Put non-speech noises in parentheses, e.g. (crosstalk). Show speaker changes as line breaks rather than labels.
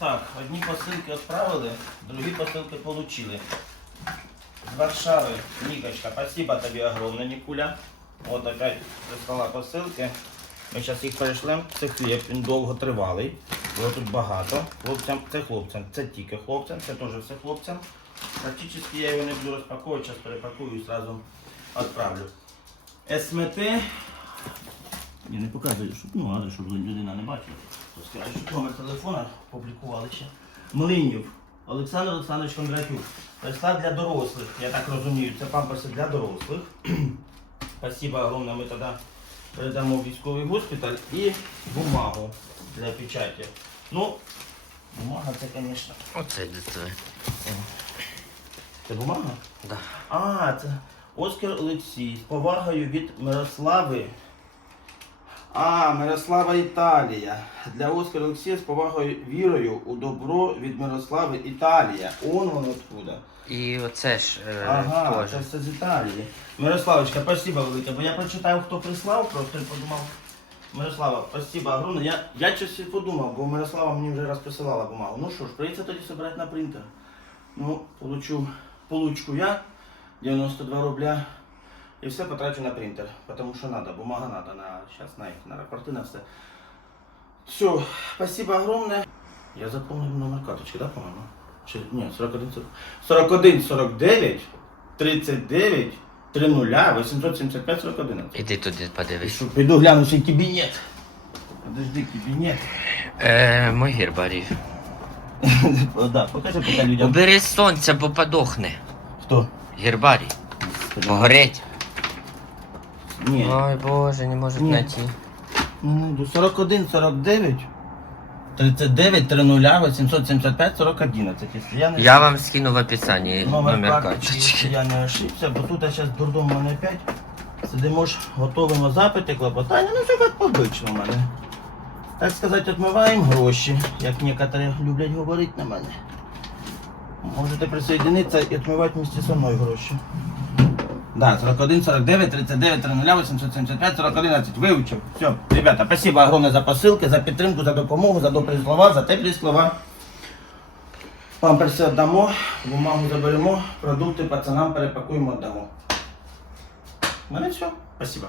Так, одні посилки відправили, другі посилки отримали. З Варшави, Нікочка, спасибо тобі огромне, Нікуля. От опять прислала посилки. Ми зараз їх перейшлемо. Це хліб, він довго тривалий. Його тут багато. Хлопцям, це хлопцям, це тільки хлопцям, це теж все хлопцям. Практично я його не буду розпаковувати, зараз перепакую і одразу відправлю. СМТ. Я не показую, щоб, ну, але щоб людина не бачила. Скажу, номер телефона публікували ще. Млинів. Олександр Олександрович Кондратюк. Прислав для дорослих, я так розумію, це памперси для дорослих. (clears throat) Спасибо огромне, ми тоді передамо в військовий госпіталь і бумагу для печаті. Ну, бумага це, звісно.
Оце для тебе.
Це бумага?
Да.
А, це Оскар Олексій. З повагою від Мирослави. А, Мирослава Італія. Для Оскара Олексія з повагою вірою у добро від Мирослави Італія. Он воно откуда.
І оце ж е,
Ага,
теж.
це все з Італії. Мирославочка, спасибо велике, бо я прочитав, хто прислав, просто і подумав. Мирослава, спасибо огромне. Я, я щось і подумав, бо Мирослава мені вже раз присилала бумагу. Ну що ж, прийдеться тоді собирати на принтер. Ну, получу получку я, 92 рубля. І все потрачу на принтер, потому що надо, бумага надо на, сейчас на, эти, на рапорти, на все. Все, спасибо огромное. Я запомнил номер карточки, да, по-моему? Чи, ні, 41, 41 49 39 30 875 41.
Іди туди подивись.
що, піду гляну свій кабінет. Подожди, кабінет.
Е, мой гербарій. (laughs)
Да, покажи поки людям.
Убери з сонця, бо подохне.
Хто?
Гербарій. Погореть.
Ні.
Ой боже, не можу
Ні.
знайти.
Ну, до 41 49 39 30 875 40 11. Якщо я не
Я вам скину в описанні
номер,
номер
карточки, я не ошибся, бо тут зараз дурдом у мене опять. Сидимо ж, готуємо запити, клопотання, ну все як обично в мене. Так сказати, відмиваємо гроші, як некоторі люблять говорити на мене. Можете присоединитися і відмивати вместе зі мною гроші. Да, 41, 49, 39, 30, 875, 41, 11. Вивчив. Все, ребята, спасибо огромне за посилки, за підтримку, за допомогу, за добрі слова, за теплі слова. Памперси віддамо, бумагу заберемо, продукти пацанам перепакуємо, віддамо. У мене все. Спасибо.